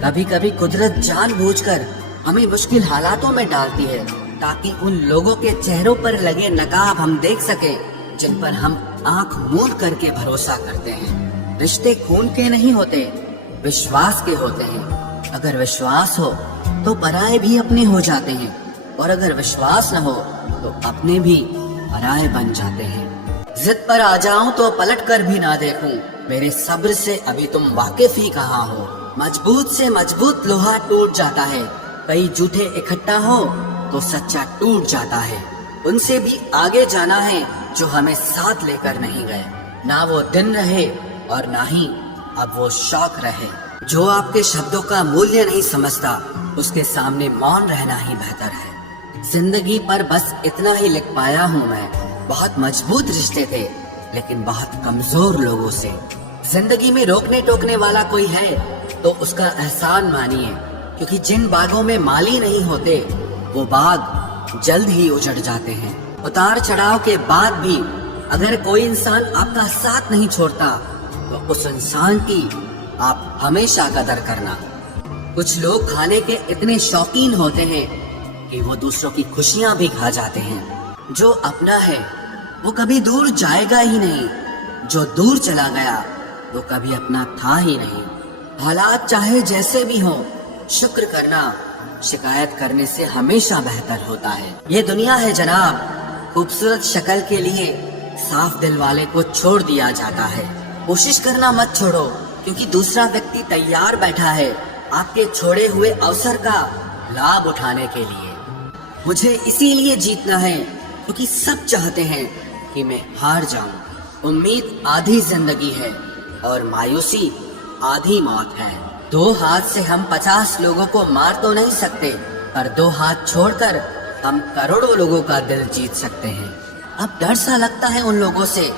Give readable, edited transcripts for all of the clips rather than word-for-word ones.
कभी कभी कुदरत जानबूझकर हमें मुश्किल हालातों में डालती है ताकि उन लोगों के चेहरों पर लगे नकाब हम देख सकें जिन पर हम आंख मूंद करके भरोसा करते हैं। रिश्ते खून के नहीं होते, विश्वास के होते हैं। अगर विश्वास हो तो पराये भी अपने हो जाते हैं, और अगर विश्वास न हो तो अपने भी पराये बन जाते हैं। जिद पर आ जाऊं तो पलट कर भी ना देखूं, मेरे सब्र से अभी तुम वाकिफ ही कहाँ हो। मजबूत से मजबूत लोहा टूट जाता है, कई झूठे इकट्ठा हो तो सच्चा टूट जाता है। उनसे भी आगे जाना है जो हमें साथ लेकर नहीं गए। ना वो दिन रहे और ना ही अब वो शौक रहे। जो आपके शब्दों का मूल्य नहीं समझता उसके सामने मौन रहना ही बेहतर है। जिंदगी पर बस इतना ही लिख पाया हूँ मैं, बहुत मजबूत रिश्ते थे लेकिन बहुत कमजोर लोगों से। जिंदगी में रोकने टोकने वाला कोई है तो उसका एहसान मानिए, क्योंकि जिन बागों में माली नहीं होते वो बाग जल्द ही उजड़ जाते हैं। उतार चढ़ाव के बाद भी अगर कोई इंसान आपका साथ नहीं छोड़ता तो उस इंसान की आप हमेशा कदर करना। कुछ लोग खाने के इतने शौकीन होते हैं कि वो दूसरों की खुशियां भी खा जाते हैं। जो अपना है वो कभी दूर जाएगा ही नहीं, जो दूर चला गया वो कभी अपना था ही नहीं। हालात चाहे जैसे भी हो, शुक्र करना शिकायत करने से हमेशा बेहतर होता है। ये दुनिया है जनाब, खूबसूरत शक्ल के लिए साफ दिल वाले को छोड़ दिया जाता है। कोशिश करना मत छोड़ो, क्योंकि दूसरा व्यक्ति तैयार बैठा है आपके छोड़े हुए अवसर का लाभ उठाने के लिए। मुझे इसीलिए जीतना है क्योंकि सब चाहते हैं कि मैं हार जाऊं। उम्मीद आधी जिंदगी है और मायूसी आधी मौत है। 2 हाथ से हम 50 लोगों को मार तो नहीं सकते, पर 2 हाथ छोड़कर हम करोड़ों लोगों का दिल जीत सकते हैं। अब डर सा लगता है उन लोगों से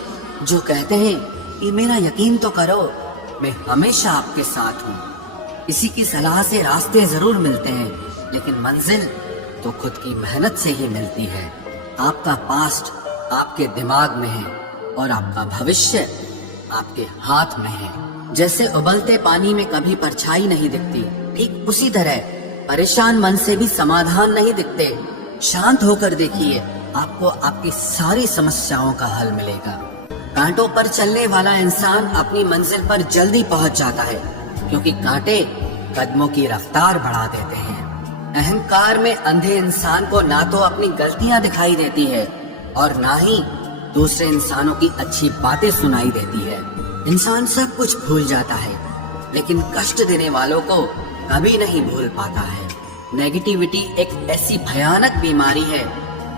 जो कहते हैं कि मेरा यकीन तो करो, मैं हमेशा आपके साथ हूँ। किसी की सलाह से रास्ते जरूर मिलते हैं, लेकिन मंजिल तो खुद की मेहनत से ही मिलती है। आपका पास्ट आपके दिमाग में है और आपका भविष्य आपके हाथ में है। जैसे उबलते पानी में कभी परछाई नहीं दिखती, ठीक उसी तरह परेशान मन से भी समाधान नहीं दिखते। शांत होकर देखिए, आपको आपकी सारी समस्याओं का हल मिलेगा। कांटों पर चलने वाला इंसान अपनी मंजिल पर जल्दी पहुंच जाता है, क्योंकि कांटे कदमों की रफ्तार बढ़ा देते हैं। अहंकार में अंधे इंसान को ना तो अपनी गलतियां दिखाई देती है और ना ही दूसरे इंसानों की अच्छी बातें सुनाई देती है। इंसान सब कुछ भूल जाता है, लेकिन कष्ट देने वालों को कभी नहीं भूल पाता है। नेगेटिविटी एक ऐसी भयानक बीमारी है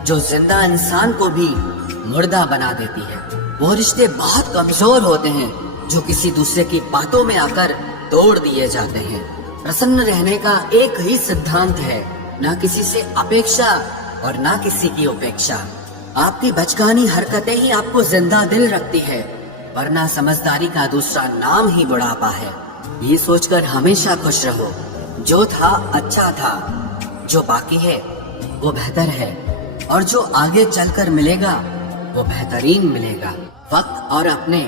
जो जिंदा इंसान को भी मुर्दा बना देती है। वो रिश्ते बहुत कमजोर होते हैं जो किसी दूसरे की बातों में आकर तोड़ दिए जाते हैं। प्रसन्न रहने का एक ही सिद्धांत है, ना किसी से अपेक्षा और ना किसी की उपेक्षा। आपकी बचकानी हरकतें ही आपको जिंदा दिल रखती है, वरना समझदारी का दूसरा नाम ही बुढ़ापा है। ये सोचकर हमेशा खुश रहो, जो था अच्छा था, जो बाकी है वो बेहतर है, और जो आगे चलकर मिलेगा वो बेहतरीन मिलेगा। वक्त और अपने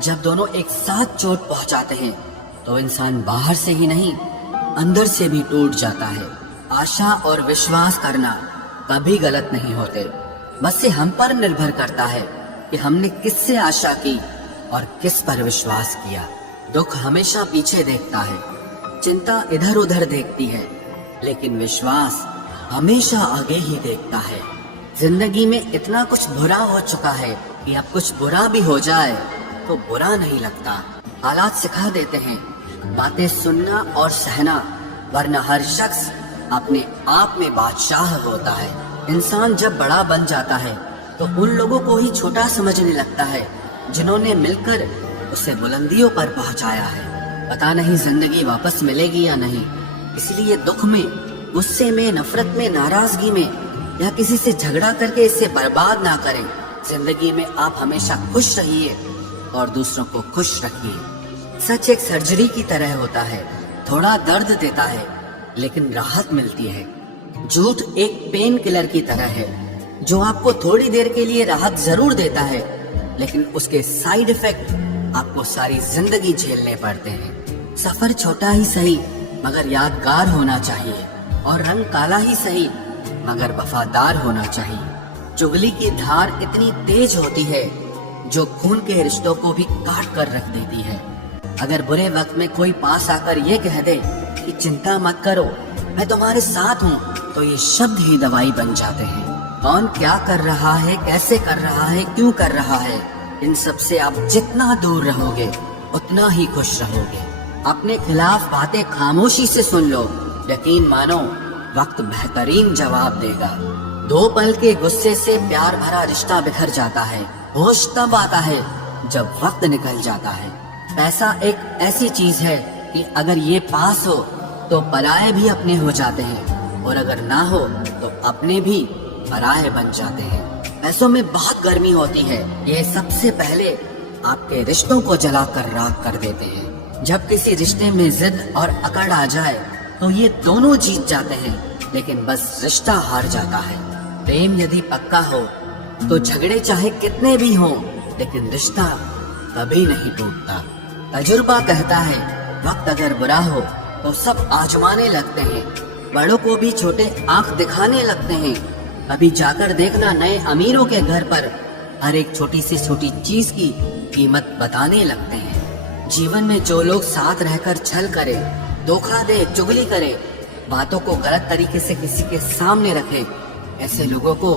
जब दोनों एक साथ चोट पहुंचाते हैं तो इंसान बाहर से ही नहीं अंदर से भी टूट जाता है। आशा और विश्वास करना कभी गलत नहीं होते, बस ये हम पर निर्भर करता है कि हमने किससे आशा की और किस पर विश्वास किया। दुख हमेशा पीछे देखता है, चिंता इधर उधर देखती है, लेकिन विश्वास हमेशा आगे ही देखता है। जिंदगी में इतना कुछ बुरा हो चुका है कि अब कुछ बुरा भी हो जाए तो बुरा नहीं लगता। हालात सिखा देते हैं बातें सुनना और सहना, वरना हर शख्स अपने आप में बादशाह होता है। इंसान जब बड़ा बन जाता है तो उन लोगों को ही छोटा समझने लगता है जिन्होंने मिलकर उसे बुलंदियों पर पहुंचाया है। पता नहीं जिंदगी वापस मिलेगी या नहीं, इसलिए दुख में, गुस्से में, नफरत में, नाराजगी में या किसी से झगड़ा करके इसे बर्बाद ना करें। जिंदगी में आप हमेशा खुश रहिए और दूसरों को खुश रखिए। सच एक सर्जरी की तरह होता है, थोड़ा दर्द देता है लेकिन राहत मिलती है। झूठ एक पेन किलर की तरह है जो आपको थोड़ी देर के लिए राहत जरूर देता है, लेकिन उसके साइड इफेक्ट आपको सारी जिंदगी झेलने पड़ते हैं। सफर छोटा ही सही मगर यादगार होना चाहिए, और रंग काला ही सही मगर वफादार होना चाहिए। चुगली की धार इतनी तेज होती है जो खून के रिश्तों को भी काट कर रख देती है। अगर बुरे वक्त में कोई पास आकर ये कह दे कि चिंता मत करो, मैं तुम्हारे साथ हूँ, तो ये शब्द ही दवाई बन जाते हैं। कौन क्या कर रहा है, कैसे कर रहा है, क्यों कर रहा है, इन सब से आप जितना दूर रहोगे उतना ही खुश रहोगे। अपने खिलाफ बातें खामोशी से सुन लो, यकीन मानो वक्त बेहतरीन जवाब देगा। 2 पल के गुस्से से प्यार भरा रिश्ता बिखर जाता है। होश तब आता है जब वक्त निकल जाता है। पैसा एक ऐसी चीज है कि अगर ये पास हो तो पराये भी अपने हो जाते हैं, और अगर ना हो तो अपने भी पराये बन जाते हैं। पैसों में बहुत गर्मी होती है, ये सबसे पहले आपके रिश्तों को जलाकर राख कर देते हैं। जब किसी रिश्ते में जिद और अकड़ आ जाए तो ये दोनों जीत जाते हैं, लेकिन बस रिश्ता हार जाता है। प्रेम यदि पक्का हो तो झगड़े चाहे कितने भी हों, लेकिन रिश्ता कभी नहीं टूटता। तजुर्बा कहता है वक्त अगर बुरा हो तो सब आजमाने लगते हैं, बड़ों को भी छोटे आंख दिखाने लगते हैं। अभी जाकर देखना नए अमीरों के घर पर हर एक छोटी से छोटी चीज की कीमत बताने लगते हैं। जीवन में जो लोग साथ रहकर छल करे, धोखा दे, चुगली करे, बातों को गलत तरीके से किसी के सामने रखे, ऐसे लोगों को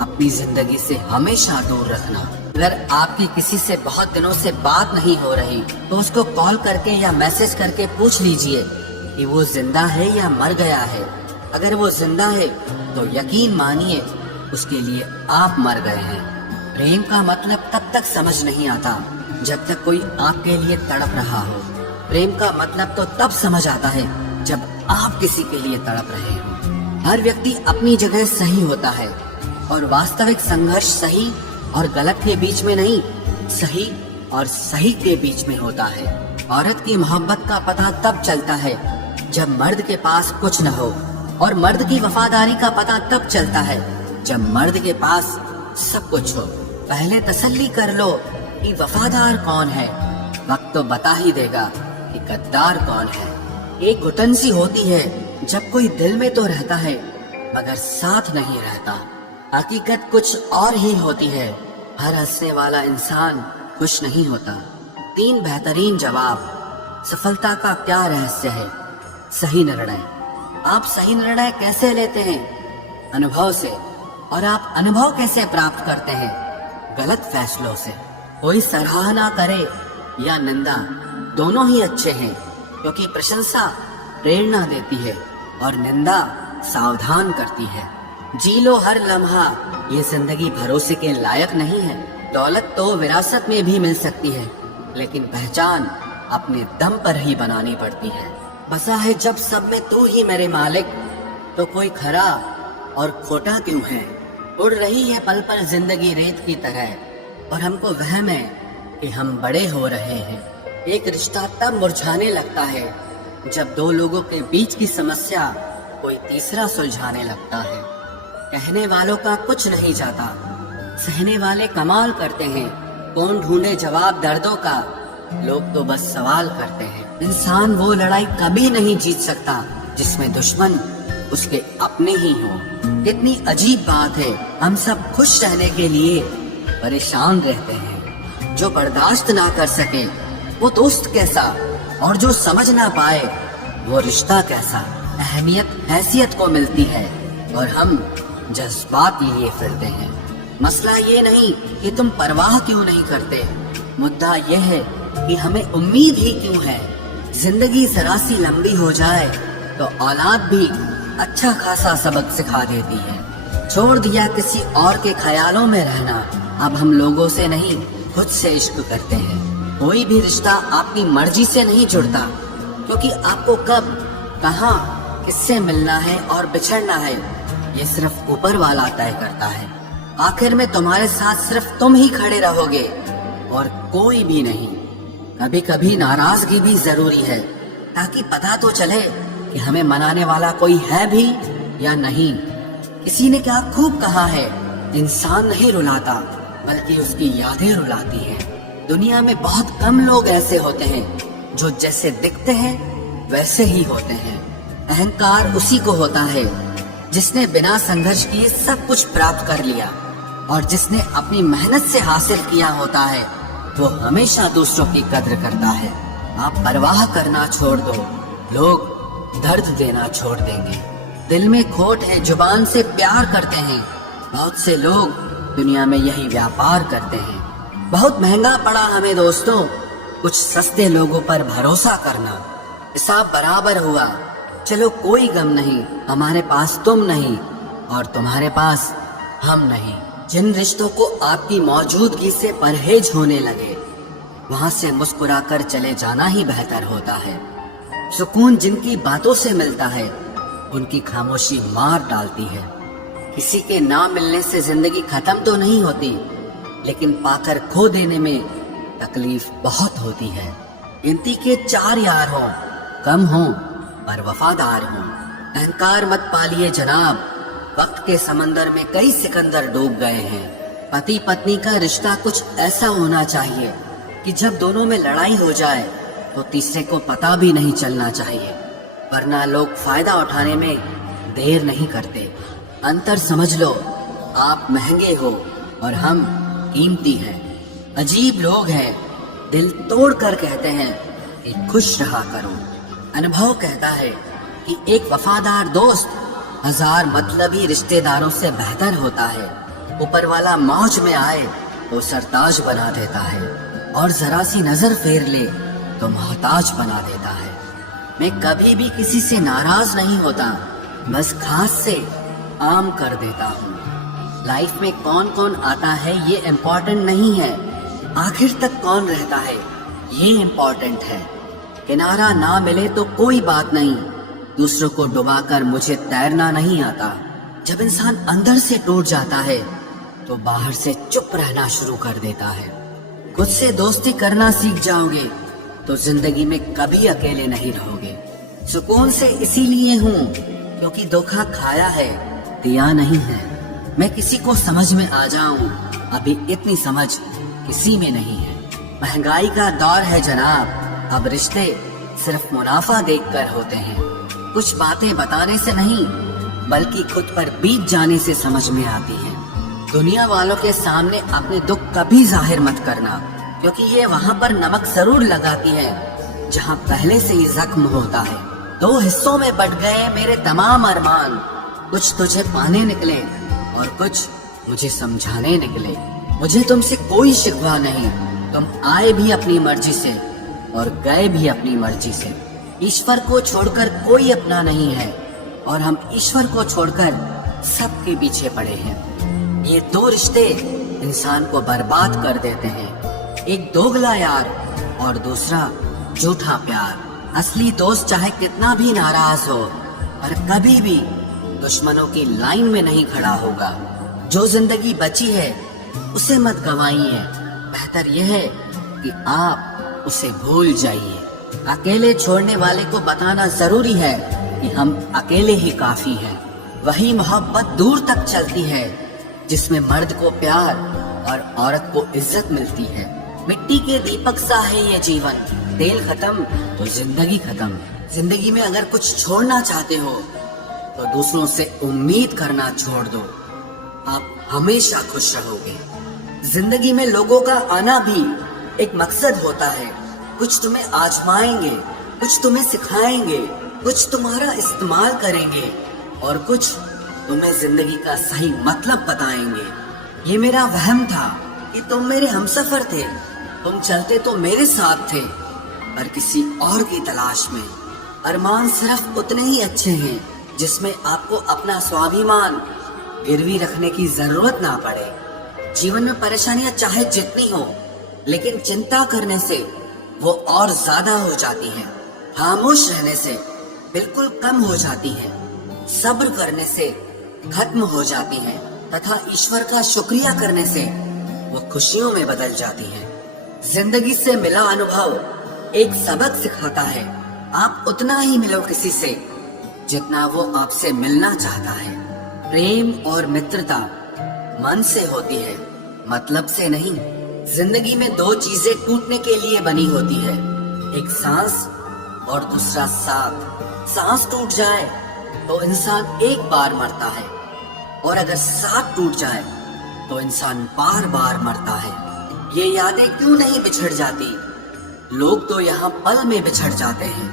अपनी जिंदगी से हमेशा दूर रखना। अगर आपकी किसी से बहुत दिनों से बात नहीं हो रही तो उसको कॉल करके या मैसेज करके पूछ लीजिए कि वो जिंदा है या मर गया है। अगर वो जिंदा है तो यकीन मानिए उसके लिए आप मर गए हैं। प्रेम का मतलब तब तक समझ नहीं आता जब तक कोई आपके लिए तड़प रहा हो। प्रेम का मतलब तो तब समझ आता है जब आप किसी के लिए तड़प रहे हो। हर व्यक्ति अपनी जगह सही होता है, और वास्तविक संघर्ष सही और गलत के बीच में नहीं, सही और सही के बीच में होता है। औरत की मोहब्बत का पता तब चलता है जब मर्द के पास कुछ न हो, और मर्द की वफादारी का पता तब चलता है जब मर्द के पास सब कुछ हो। पहले तसल्ली कर लो कि वफादार कौन है, वक्त तो बता ही देगा कि गद्दार कौन है। एक घुटन सी होती है जब कोई दिल में तो रहता है मगर साथ नहीं रहता। हकीकत कुछ और ही होती है, हर हंसने वाला इंसान खुश नहीं होता। 3 बेहतरीन जवाब। सफलता का क्या रहस्य है? सही निर्णय। आप सही निर्णय कैसे लेते हैं? अनुभव से। और आप अनुभव कैसे प्राप्त करते हैं? गलत फैसलों से। कोई सराहना करे या निंदा, दोनों ही अच्छे हैं, क्योंकि प्रशंसा प्रेरणा देती है और निंदा सावधान करती है। जी लो हर लम्हा, ये जिंदगी भरोसे के लायक नहीं है। दौलत तो विरासत में भी मिल सकती है, लेकिन पहचान अपने दम पर ही बनानी पड़ती है। बसा है जब सब में तू ही मेरे मालिक, तो कोई खरा और खोटा क्यों है? उड़ रही है पल पल जिंदगी रेत की तरह, और हमको वहम है कि हम बड़े हो रहे हैं। एक रिश्ता तब मुरझाने लगता है जब 2 लोगों के बीच की समस्या कोई तीसरा सुलझाने लगता है। कहने वालों का कुछ नहीं जाता, सहने वाले कमाल करते हैं। कौन ढूंढे जवाब दर्दों का, लोग तो बस सवाल करते हैं। इंसान वो लड़ाई कभी नहीं जीत सकता जिसमें दुश्मन उसके अपने ही हो। कितनी अजीब बात है, हम सब खुश रहने के लिए परेशान रहते हैं। जो बर्दाश्त ना कर सके वो दोस्त कैसा, और जो समझ ना पाए वो रिश्ता कैसा। अहमियत हैसियत को मिलती है और हम जज्बात लिए फिरते हैं। मसला ये नहीं कि तुम परवाह क्यों नहीं करते, मुद्दा यह है कि हमें उम्मीद ही क्यों है। जिंदगी जरा सी लंबी हो जाए तो औलाद भी अच्छा खासा सबक सिखा देती है। छोड़ दिया किसी और के ख्यालों में रहना, अब हम लोगों से नहीं खुद से इश्क करते हैं। कोई भी रिश्ता आपकी मर्जी से नहीं जुड़ता, क्योंकि आपको कब, कहाँ, किससे मिलना है और बिछड़ना है ये सिर्फ ऊपर वाला तय करता है। आखिर में तुम्हारे साथ सिर्फ तुम ही खड़े रहोगे और कोई भी नहीं। कभी कभी नाराजगी भी जरूरी है, ताकि पता तो चले कि हमें मनाने वाला कोई है भी या नहीं। किसी ने क्या खूब कहा है, इंसान नहीं रुलाता बल्कि उसकी यादें रुलाती हैं। दुनिया में बहुत कम लोग ऐसे होते हैं जो जैसे दिखते हैं वैसे ही होते हैं। अहंकार उसी को होता है जिसने बिना संघर्ष किए सब कुछ प्राप्त कर लिया, और जिसने अपनी मेहनत से हासिल किया होता है वो हमेशा दूसरों की कद्र करता है। आप परवाह करना छोड़ दो, लोग दर्द देना छोड़ देंगे। दिल में खोट है, जुबान से प्यार करते हैं। बहुत से लोग दुनिया में यही व्यापार करते हैं। बहुत महंगा पड़ा हमें दोस्तों कुछ सस्ते लोगों पर भरोसा करना। हिसाब बराबर हुआ, चलो कोई गम नहीं, हमारे पास तुम नहीं और तुम्हारे पास हम नहीं। जिन रिश्तों को आपकी मौजूदगी से परहेज होने लगे वहां से मुस्कुराकर चले जाना ही बेहतर होता है। सुकून जिनकी बातों से मिलता है उनकी खामोशी मार डालती है। किसी के ना मिलने से जिंदगी खत्म तो नहीं होती, लेकिन पाकर खो देने में तकलीफ बहुत होती है। गिनती के 4 यार हों, कम हों पर वफादार हों। अहंकार मत पालिए जनाब, वक्त के समंदर में कई सिकंदर डूब गए हैं। पति पत्नी का रिश्ता कुछ ऐसा होना चाहिए कि जब दोनों में लड़ाई हो जाए तो तीसरे को पता भी नहीं चलना चाहिए, वरना लोग फायदा उठाने में देर नहीं करते। अंतर समझ लो, आप महंगे हो और हम कीमती हैं। अजीब लोग हैं, दिल तोड़ कर कहते हैं कि खुश रहा करो। अनुभव कहता है कि एक वफादार दोस्त 1000 मतलबी रिश्तेदारों से बेहतर होता है। ऊपर वाला मौज में आए तो सरताज बना देता है, और जरा सी नजर फेर ले तो मोहताज बना देता है। मैं कभी भी किसी से नाराज नहीं होता, बस खास से आम कर देता हूँ। लाइफ में कौन कौन आता है ये इम्पोर्टेंट नहीं है, आखिर तक कौन रहता है ये इम्पोर्टेंट है। किनारा ना मिले तो कोई बात नहीं, दूसरों को डुबाकर मुझे तैरना नहीं आता। जब इंसान अंदर से टूट जाता है तो बाहर से चुप रहना शुरू कर देता है। खुद से दोस्ती करना सीख जाओगे तो जिंदगी में कभी अकेले नहीं रहोगे। सुकून से इसीलिए हूँ क्योंकि धोखा खाया है, दिया नहीं है। मैं किसी को समझ में आ जाऊं, अभी इतनी समझ किसी में नहीं है। महंगाई का दौर है जनाब, अब रिश्ते सिर्फ मुनाफा देखकर होते हैं। कुछ बातें बताने से नहीं बल्कि खुद पर बीत जाने से समझ में आती हैं। दुनिया वालों के सामने अपने दुख कभी जाहिर मत करना, क्योंकि ये वहाँ पर नमक जरूर लगाती है जहाँ पहले से ही जख्म होता है। 2 हिस्सों में बट गए मेरे तमाम अरमान, कुछ तुझे पाने निकले और कुछ मुझे समझाने निकले। मुझे तुमसे कोई शिकवा नहीं, तुम आए भी अपनी मर्जी से और गए भी अपनी मर्जी से। ईश्वर को छोड़कर कोई अपना नहीं है और हम ईश्वर को छोड़कर सबके पीछे पड़े हैं। ये 2 रिश्ते इंसान को बर्बाद कर देते हैं, एक दोगला यार और दूसरा झूठा प्यार। असली दोस्त चाहे कितना भी नाराज हो पर कभी भी दुश्मनों की लाइन में नहीं खड़ा होगा। जो जिंदगी बची है उसे मत गंवाइए, बेहतर यह है कि आप उसे भूल जाइए। अकेले छोड़ने वाले को बताना जरूरी है कि हम अकेले ही काफी हैं। वही मोहब्बत दूर तक चलती है जिसमें मर्द को प्यार और औरत को इज्जत मिलती है। मिट्टी के दीपक सा है ये जीवन, तेल खत्म तो जिंदगी खत्म। जिंदगी में अगर कुछ छोड़ना चाहते हो तो दूसरों से उम्मीद करना छोड़ दो, आप हमेशा खुश रहोगे। जिंदगी में लोगों का आना भी एक मकसद होता है। कुछ तुम्हें आजमाएंगे, कुछ तुम्हें सिखाएंगे, कुछ तुम्हारा इस्तेमाल करेंगे और कुछ तुम्हें जिंदगी का सही मतलब बताएंगे। ये मेरा वहम था कि तुम मेरे हमसफर थे, तुम चलते तो मेरे साथ थे पर किसी और की तलाश में। अरमान सिर्फ उतने ही अच्छे हैं जिसमें आपको अपना स्वाभिमान गिरवी रखने की जरूरत ना पड़े। जीवन में परेशानियां चाहे जितनी हो, लेकिन चिंता करने से वो और ज्यादा हो जाती हैं। खामोश रहने से बिल्कुल कम हो जाती हैं। सब्र करने से खत्म हो जाती हैं तथा ईश्वर का शुक्रिया करने से वो खुशियों में बदल जाती हैं। जिंदगी से मिला अनुभव एक सबक सिखाता है। आप उतना ही मिलो किसी से जितना वो आपसे मिलना चाहता है। प्रेम और मित्रता मन से होती है, मतलब से नहीं। जिंदगी में 2 चीजें टूटने के लिए बनी होती है, एक सांस اور دوسرا 7۔ सांस टूट जाए तो इंसान एक बार मरता है, और अगर 7 टूट जाए तो इंसान बार बार मरता है। ये यादें क्यों नहीं बिछड़ जाती? लोग तो यहाँ पल में बिछड़ जाते हैं।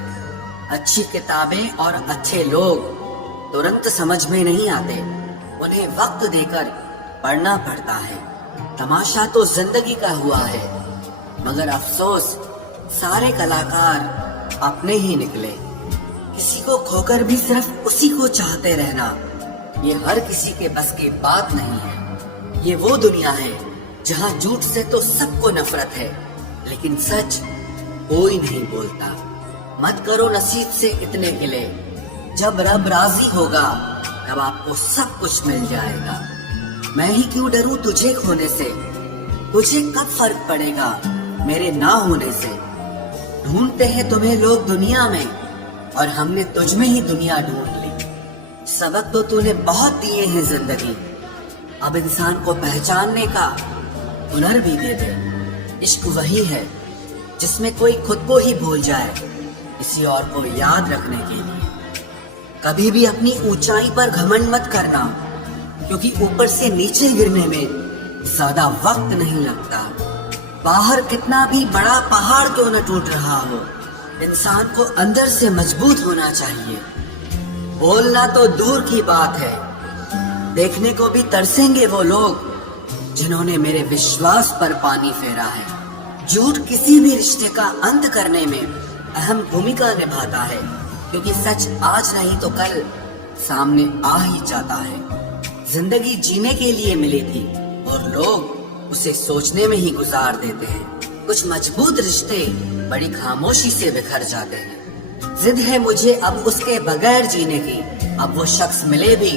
अच्छी किताबें और अच्छे लोग तुरंत समझ में नहीं आते, उन्हें वक्त देकर पढ़ना पड़ता है। तमाशा तो जिंदगी का हुआ है, मगर अफसोस सारे कलाकार अपने ही निकले। किसी को खोकर भी सिर्फ उसी को चाहते रहना, ये हर किसी के बस की बात नहीं है। ये वो दुनिया है जहाँ झूठ से तो सबको नफरत है, लेकिन सच कोई नहीं बोलता। मत करो नसीब से इतने गिले, जब रब राजी होगा तब आपको सब कुछ मिल जाएगा। मैं ही क्यों डरूं तुझे खोने से, तुझे कब फर्क पड़ेगा मेरे ना होने से। ढूंढते हैं तुम्हें लोग दुनिया में, और हमने तुझ में ही दुनिया ढूंढ ली। सबक तो तूने बहुत दिए हैं जिंदगी, अब इंसान को पहचानने का हुनर भी दे दे। इश्क वही है जिसमें कोई खुद को ही भूल जाए किसी और को याद रखने के लिए। कभी भी अपनी ऊंचाई पर घमंड मत करना, क्योंकि ऊपर से नीचे गिरने में ज्यादा वक्त नहीं लगता। बाहर कितना भी बड़ा पहाड़ क्यों न टूट रहा हो, इंसान को अंदर से मजबूत होना चाहिए। बोलना तो दूर की बात है, देखने को भी तरसेंगे वो लोग जिन्होंने मेरे विश्वास पर पानी फेरा है। झूठ किसी भी रिश्ते का अंत करने में अहम भूमिका निभाता है, क्योंकि सच आज नहीं तो कल सामने आ ही जाता है। जिंदगी जीने के लिए मिली थी और लोग उसे सोचने में ही गुजार देते हैं। कुछ मजबूत रिश्ते बड़ी खामोशी से बिखर जाते हैं। जिद है मुझे अब उसके बगैर जीने की, अब वो शख्स मिले भी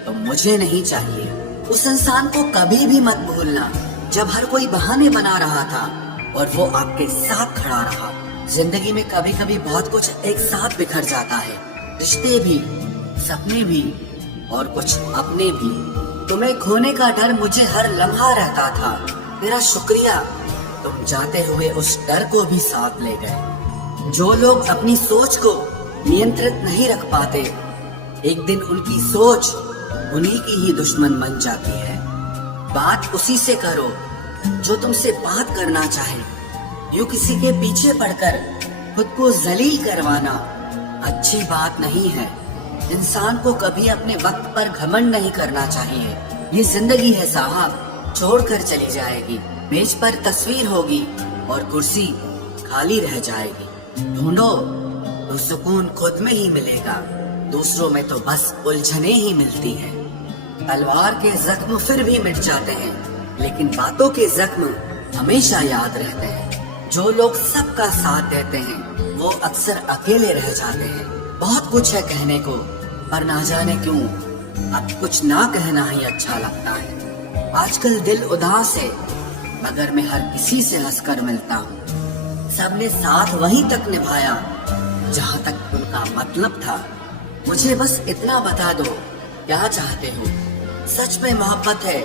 तो मुझे नहीं चाहिए। उस इंसान को कभी भी मत भूलना जब हर कोई बहाने बना रहा था और वो आपके साथ खड़ा रहा। जिंदगी में कभी कभी बहुत कुछ एक साथ बिखर जाता है, रिश्ते भी, सपने भी और कुछ अपने भी। तुम्हें खोने का डर मुझे हर लम्हा रहता था, मेरा शुक्रिया तुम जाते हुए उस डर को भी साथ ले गए। जो लोग अपनी सोच को नियंत्रित नहीं रख पाते, एक दिन उनकी सोच उन्हीं की ही दुश्मन बन जाती है। बात उसी से करो जो तुमसे बात करना चाहे। यूं किसी के पीछे पड़कर खुद को जलील करवाना अच्छी बात नहीं है। इंसान को कभी अपने वक्त पर घमंड नहीं करना चाहिए। ये जिंदगी है साहब, छोड़कर चली जाएगी। मेज पर तस्वीर होगी और कुर्सी खाली रह जाएगी। ढूंढो तो सुकून खुद में ही मिलेगा, दूसरों में तो बस उलझने ही मिलती हैं। तलवार के जख्म फिर भी मिट जाते हैं, लेकिन बातों के जख्म हमेशा याद रहते हैं। जो लोग सबका साथ देते हैं वो अक्सर अकेले रह जाते हैं। बहुत कुछ है कहने को, पर ना जाने क्यों अब कुछ ना कहना ही अच्छा लगता है। आजकल दिल उदास है, मगर मैं हर किसी से हंसकर मिलता हूँ। सबने साथ वहीं तक निभाया जहाँ तक उनका मतलब था। मुझे बस इतना बता दो, क्या चाहते हो? सच में मोहब्बत है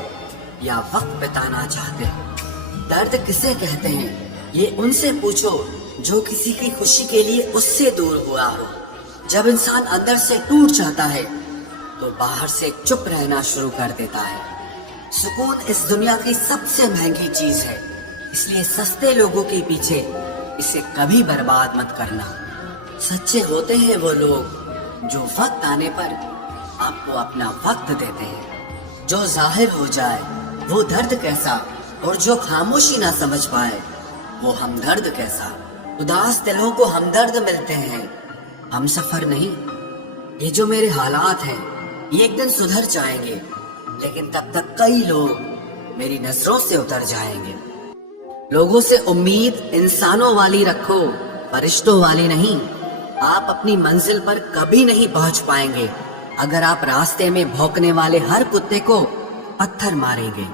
या वक्त बिताना चाहते हो? दर्द किसे कहते हैं ये उनसे पूछो जो किसी की खुशी के लिए उससे दूर हुआ हो। जब इंसान अंदर से टूट जाता है तो बाहर से चुप रहना शुरू कर देता है। सुकून इस दुनिया की सबसे महंगी चीज है, इसलिए सस्ते लोगों के पीछे इसे कभी बर्बाद मत करना। सच्चे होते हैं वो लोग जो वक्त आने पर आपको अपना वक्त देते हैं। जो जाहिर हो जाए वो दर्द कैसा, और जो खामोशी ना समझ पाए वो हमदर्द कैसा। उदास दिलों को हमदर्द मिलते हैं, हम सफर नहीं। ये जो मेरे हालात हैं ये एक दिन सुधर जाएंगे, लेकिन तब तक कई लोग मेरी नजरों से उतर जाएंगे। लोगों से उम्मीद इंसानों वाली रखो, फरिश्तों वाली नहीं। आप अपनी मंजिल पर कभी नहीं पहुंच पाएंगे अगर आप रास्ते में भौंकने वाले हर कुत्ते को पत्थर मारेंगे।